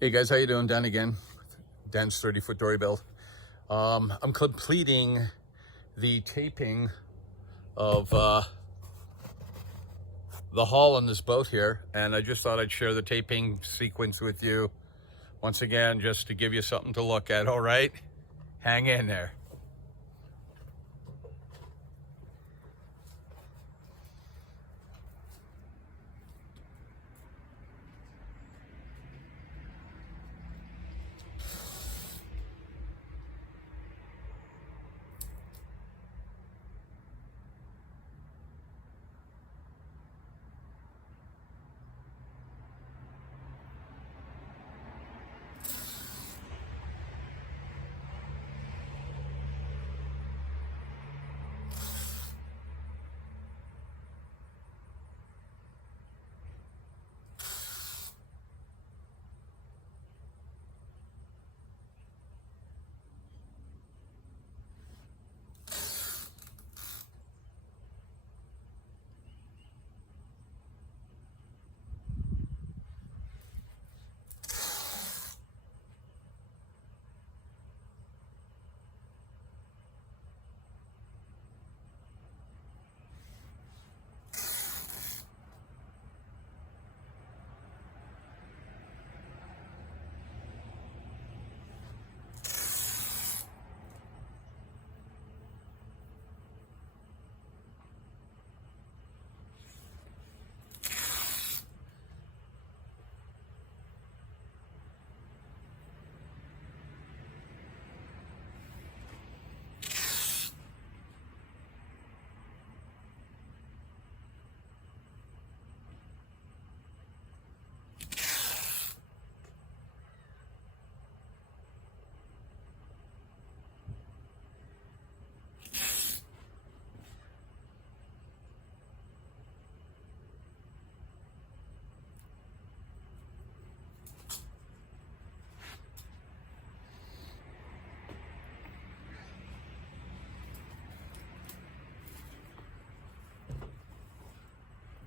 Hey guys, how you doing? Dan again, Dan's 30-foot dory build. I'm completing the taping of the hull on this boat here, and I just thought I'd share the taping sequence with you once again, just to give you something to look at. All right, hang in there.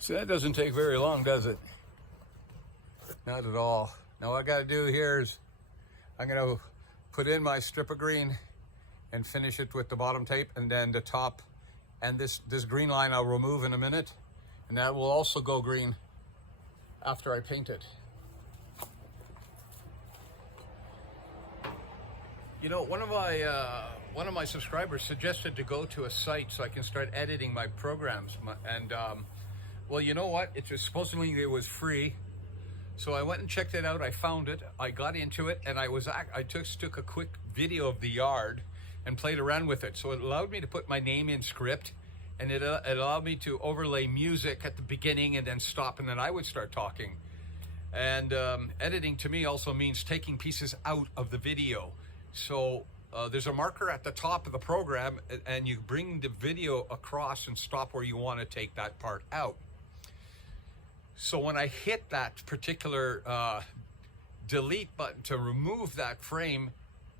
So that doesn't take very long, does it? Not at all. Now what I got to do here is I'm going to put in my strip of green and finish it with the bottom tape, and then the top, and this green line I'll remove in a minute, and that will also go green after I paint it. You know, one of my subscribers suggested to go to a site so I can start editing my programs, and well, you know what? It was supposedly it was free, so I went and checked it out. I found it. I got into it, and I took a quick video of the yard and played around with it. So it allowed me to put my name in script, and it allowed me to overlay music at the beginning and then stop, and then I would start talking. And editing to me also means taking pieces out of the video. So there's a marker at the top of the program, and you bring the video across and stop where you want to take that part out. So when I hit that particular delete button to remove that frame,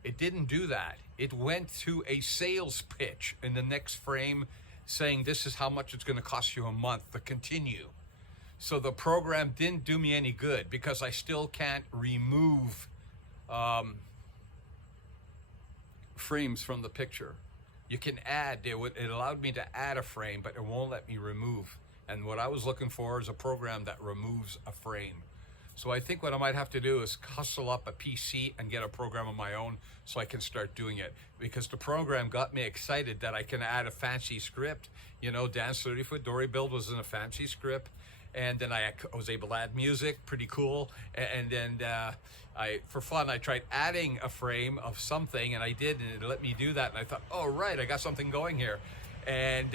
it didn't do that. It went to a sales pitch in the next frame saying this is how much it's going to cost you a month to continue. So the program didn't do me any good because I still can't remove frames from the picture. You can add, it allowed me to add a frame, but it won't let me remove. And what I was looking for is a program that removes a frame. So I think what I might have to do is hustle up a PC and get a program of my own so I can start doing it. Because the program got me excited that I can add a fancy script. You know, Dan's 30-foot dory build was in a fancy script. And then I was able to add music, pretty cool. And then for fun, I tried adding a frame of something, and I did, and it let me do that. And I thought, oh, right, I got something going here. And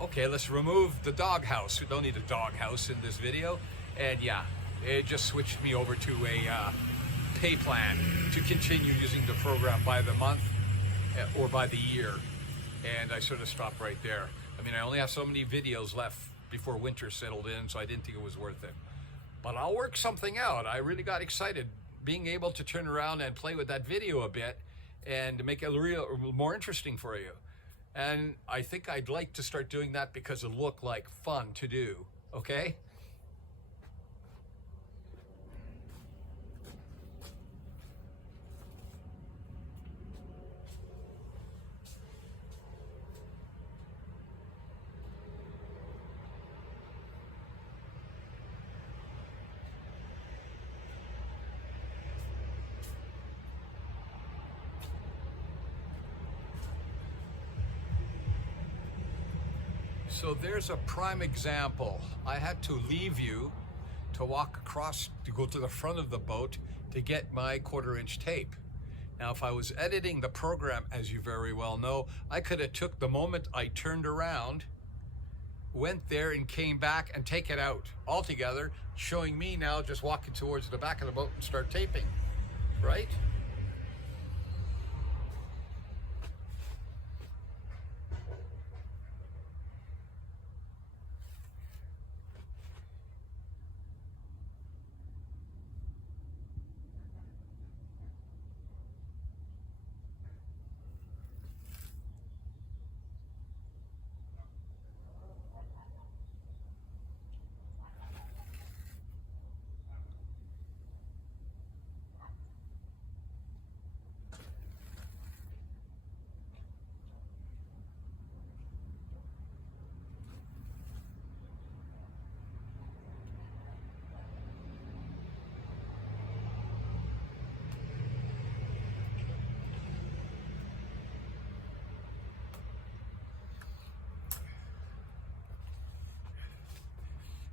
okay, let's remove the doghouse. We don't need a doghouse in this video. And yeah, it just switched me over to a pay plan to continue using the program by the month or by the year. And I sort of stopped right there. I mean, I only have so many videos left before winter settled in, so I didn't think it was worth it. But I'll work something out. I really got excited being able to turn around and play with that video a bit and make it more interesting for you. And I think I'd like to start doing that because it looked like fun to do, okay? So there's a prime example. I had to leave you to walk across to go to the front of the boat to get my 1/4-inch tape. Now, if I was editing the program, as you very well know, I could have took the moment I turned around, went there and came back and take it out altogether, showing me now just walking towards the back of the boat and start taping, right?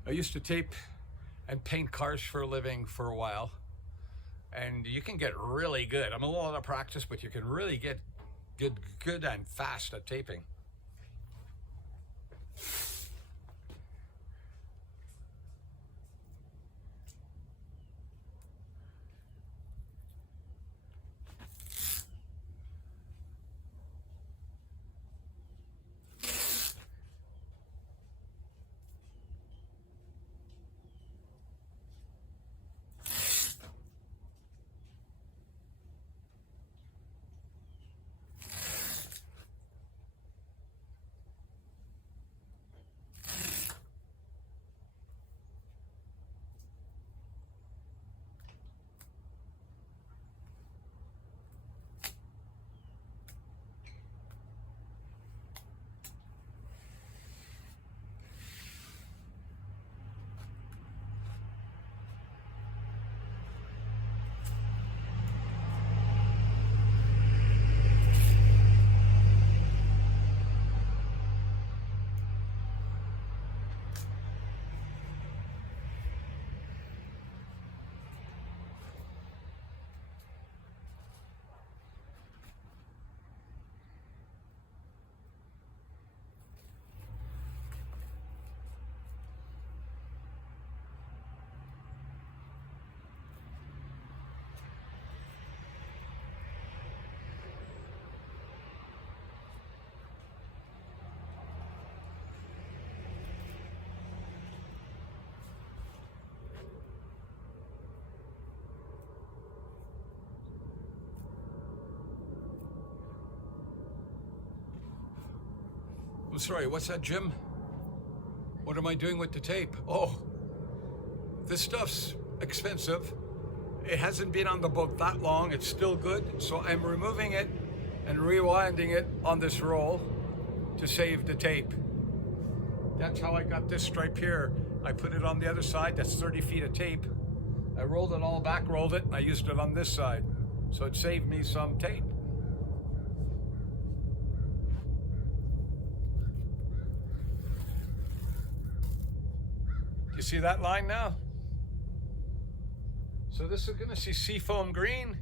I used to tape and paint cars for a living for a while, and you can get really good. I'm a little out of practice, but you can really get good and fast at taping. I'm sorry, what's that, Jim? What am I doing with the tape? Oh, this stuff's expensive. It hasn't been on the boat that long. It's still good. So I'm removing it and rewinding it on this roll to save the tape. That's how I got this stripe here. I put it on the other side. That's 30 feet of tape. I rolled it all back, rolled it, and I used it on this side. So it saved me some tape. You see that line now? So this is gonna see seafoam green.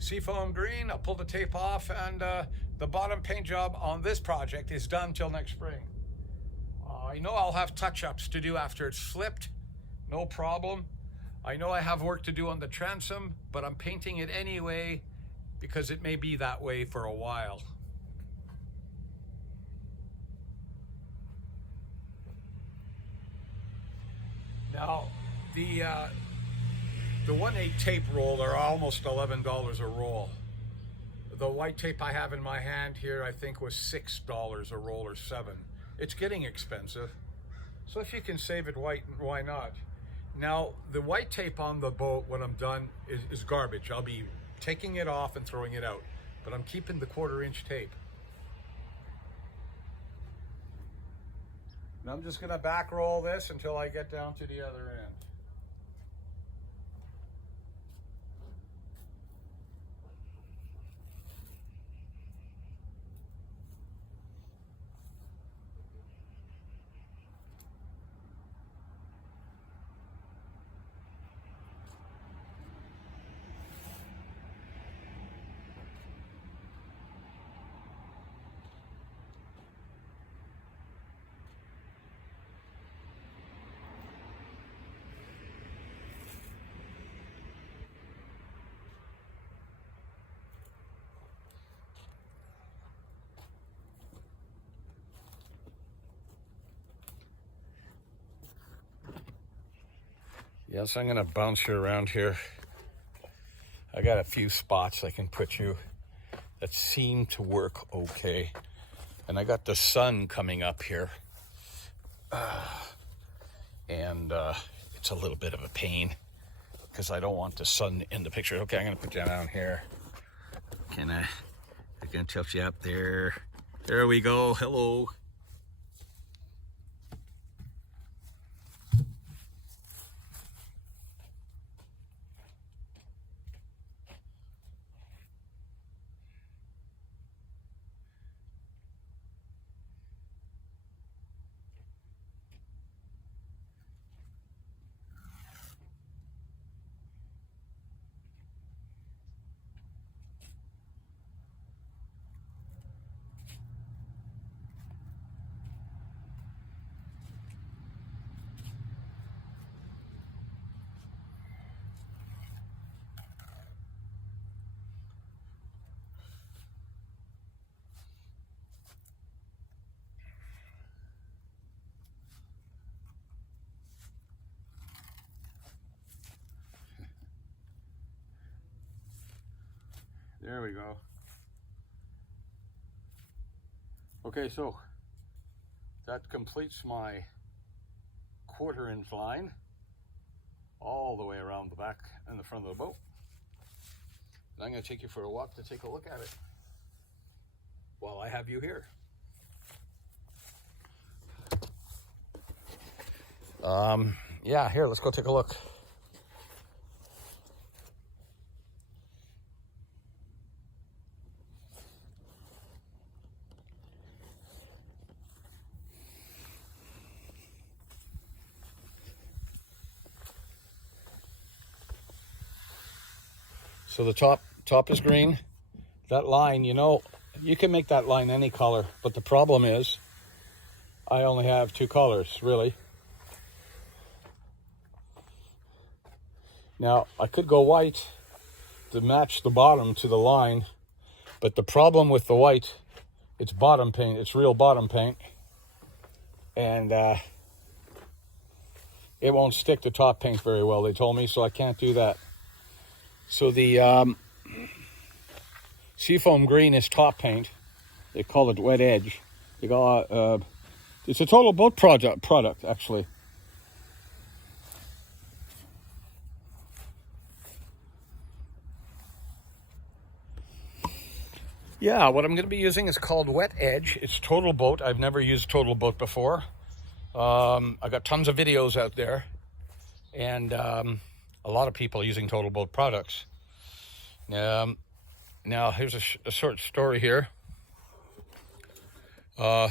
Seafoam green, I'll pull the tape off, and the bottom paint job on this project is done till next spring. I know I'll have touch-ups to do after it's flipped, no problem. I know I have work to do on the transom, but I'm painting it anyway because it may be that way for a while. Now, the 1/8 tape roll are almost $11 a roll. The white tape I have in my hand here, I think, was $6 a roll or $7. It's getting expensive. So if you can save it white, why not? Now, the white tape on the boat when I'm done is garbage. I'll be taking it off and throwing it out, but I'm keeping the 1/4-inch tape. And I'm just gonna back roll this until I get down to the other end. Yes, I'm going to bounce you around here. I got a few spots I can put you that seem to work okay. And I got the sun coming up here. And it's a little bit of a pain because I don't want the sun in the picture. Okay, I'm going to put you down here. I'm going to tilt you up there. There we go. Hello. There we go. Okay, so that completes my 1/4-inch line all the way around the back and the front of the boat. And I'm going to take you for a walk to take a look at it while I have you here. Yeah, here, let's go take a look. So the top is green. That line, you know, you can make that line any color, but the problem is I only have 2 colors, really. Now, I could go white to match the bottom to the line, but the problem with the white, it's bottom paint, it's real bottom paint, and it won't stick to top paint very well, they told me, so I can't do that. So the Seafoam Green is top paint. They call it Wet Edge. They got it's a Total Boat product actually. Yeah, what I'm going to be using is called Wet Edge. It's Total Boat. I've never used Total Boat before. I got tons of videos out there, and a lot of people using Total Boat products. Now here's a short story here. I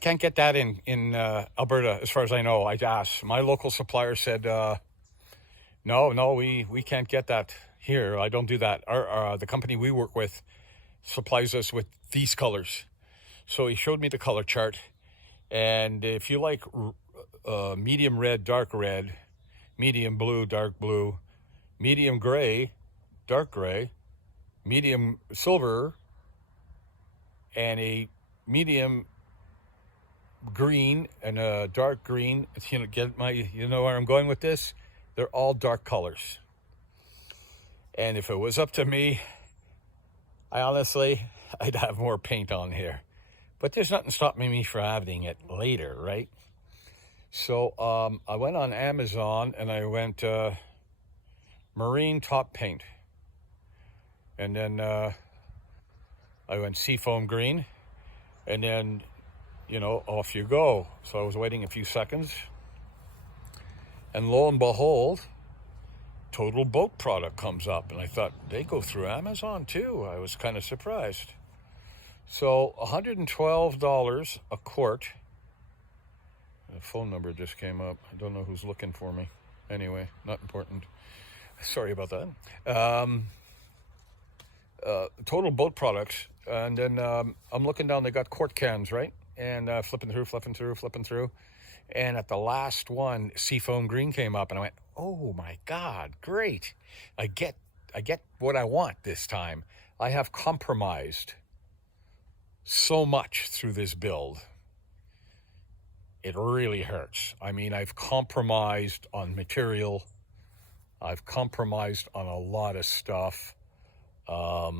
can't get that in Alberta, as far as I know. I asked. My local supplier said, no, we can't get that here. I don't do that. The company we work with supplies us with these colors. So he showed me the color chart, and if you like medium red, dark red, medium blue, dark blue, medium gray, dark gray, medium silver, and a medium green and a dark green, you know where I'm going with this? They're all dark colors. And if it was up to me, I'd have more paint on here. But there's nothing stopping me from having it later, right? So I went on Amazon and I went marine top paint. And then I went Seafoam Green. And then, you know, off you go. So I was waiting a few seconds. And lo and behold, Total Boat product comes up. And I thought, they go through Amazon too. I was kind of surprised. So $112 a quart. The phone number just came up. I don't know who's looking for me. Anyway, not important. Sorry about that. Total Boat products. And then I'm looking down, they got quart cans, right? And flipping through. And at the last one, Seafoam Green came up, and I went, oh my God, great. I get what I want this time. I have compromised so much through this build. it really hurts. I mean, I've compromised on material. I've compromised on a lot of stuff. I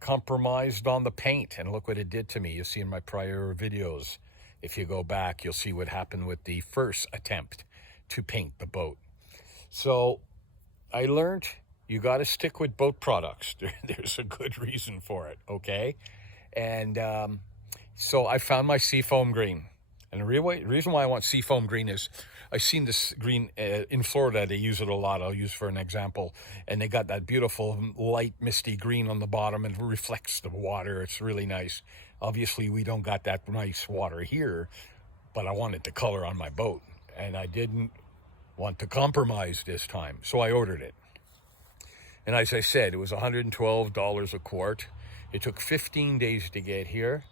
compromised on the paint, and look what it did to me. You'll see in my prior videos. If you go back, you'll see what happened with the first attempt to paint the boat. So I learned you got to stick with boat products. There's a good reason for it, okay? And so I found my Seafoam Green. And the reason why I want Seafoam Green is I've seen this green in Florida. They use it a lot. I'll use for an example. And they got that beautiful light misty green on the bottom, and it reflects the water. It's really nice. Obviously, we don't got that nice water here, but I wanted the color on my boat. And I didn't want to compromise this time. So I ordered it. And as I said, it was $112 a quart. It took 15 days to get here.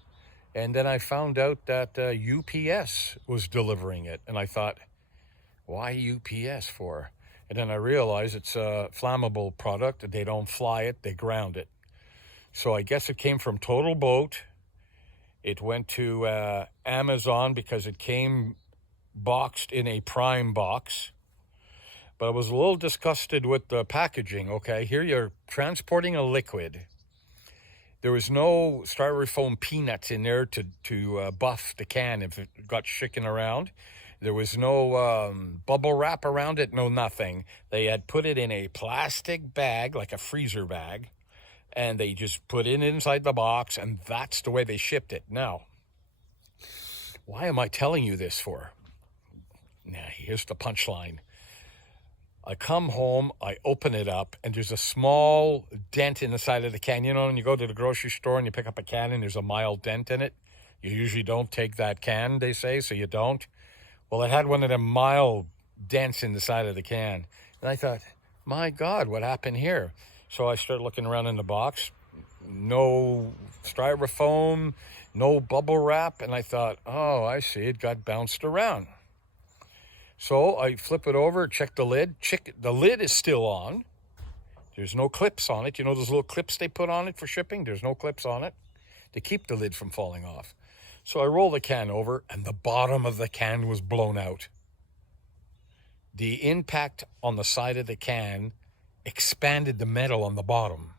And then I found out that UPS was delivering it. And I thought, why UPS for? And then I realized it's a flammable product. They don't fly it, they ground it. So I guess it came from Total Boat. It went to Amazon because it came boxed in a Prime box. But I was a little disgusted with the packaging, okay? Here you're transporting a liquid. There was no styrofoam peanuts in there to buff the can if it got shaken around. There was no bubble wrap around it, no nothing. They had put it in a plastic bag, like a freezer bag, and they just put it inside the box, and that's the way they shipped it. Now, why am I telling you this for? Now, here's the punchline. I come home, I open it up, and there's a small dent in the side of the can. You know, when you go to the grocery store and you pick up a can and there's a mild dent in it, you usually don't take that can, they say, so you don't. Well, it had one of them mild dents in the side of the can. And I thought, my God, what happened here? So I started looking around in the box. No styrofoam, no bubble wrap. And I thought, oh, I see, it got bounced around. So I flip it over, check the lid. The lid is still on. There's no clips on it. You know those little clips they put on it for shipping? There's no clips on it to keep the lid from falling off. So I roll the can over, and the bottom of the can was blown out. The impact on the side of the can expanded the metal on the bottom.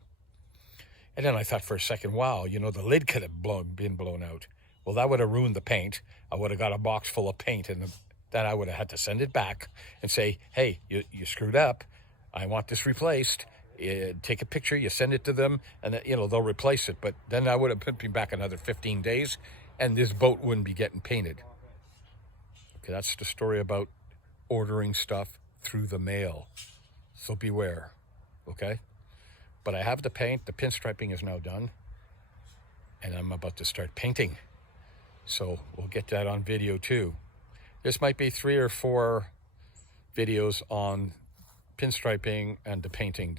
And then I thought for a second, wow, you know, the lid could have been blown out. Well, that would have ruined the paint. I would have got a box full of paint, and then I would have had to send it back and say, hey, you screwed up. I want this replaced. Take a picture, you send it to them, and you know they'll replace it. But then I would have put me back another 15 days, and this boat wouldn't be getting painted. Okay, that's the story about ordering stuff through the mail. So beware, okay? But I have the paint. The pinstriping is now done, and I'm about to start painting. So we'll get that on video too. This might be 3 or 4 videos on pinstriping and the painting.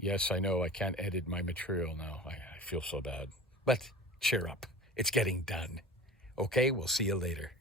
Yes, I know I can't edit my material now. I feel so bad. But cheer up. It's getting done. Okay, we'll see you later.